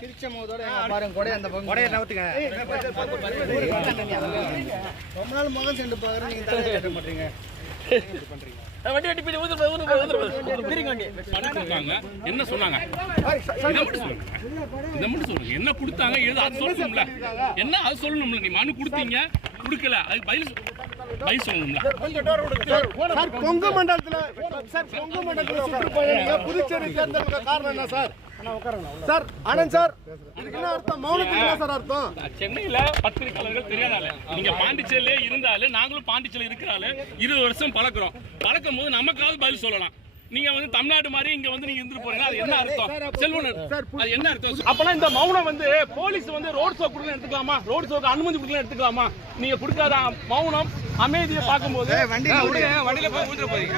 சிரிச்ச மோதோட பாருங்க கொடை அந்த கொடையை நவுத்துங்க. ரொம்ப நாள் முகம் சென்று பாக்குறேன், நீங்க தலை கட்ட மாட்டீங்க. என்ன சொன்னாங்க? என்ன கொடுத்தாங்க? அது சொல்லணும்ல, என்ன அது சொல்லணும்ல. நீ மனு கொடுத்தீங்க, கொடுக்கல, அது பதில் சொல்லணும்ல. கொங்கு மண்டலத்துல சுற்றுப்பயணிங்க புதுச்சேரி தேர்ந்தெடுக்க காரணம் என்ன சார்? சார் ஆனந்த் சார், இதுக்கு என்ன அர்த்தம்? மௌனத்துக்கு என்ன சார் அர்த்தம்? சென்னையில பத்திரிகையாளர்கள் தெரியாதால, நீங்க பாண்டிச்சேரியிலே இருந்தாலும் நாங்களும் பாண்டிச்சேரியில் இருக்கிறாள் 20 வருஷம் பழக்கும் போது நமக்காவது பதில் சொல்லலாம். நீங்க வந்து தமிழ்நாடு மாதிரி இங்க வந்து நீங்க இருந்துட்டு போறீங்க, அது என்ன அர்த்தம்? செல்வன், அது என்ன அர்த்தம்? அப்பனா இந்த மௌனம் வந்து போலீஸ் வந்து ரோட் ஷோ கொடுக்க எடுத்துக்கலாமா? ரோட் ஷோக்கு அனுமதி கொடுக்க எடுத்துக்கலாமா? நீங்க கொடுக்காத மௌனம் அமைதியை பார்க்கும்போது வண்டியில போய் ஊத்துற போறீங்க.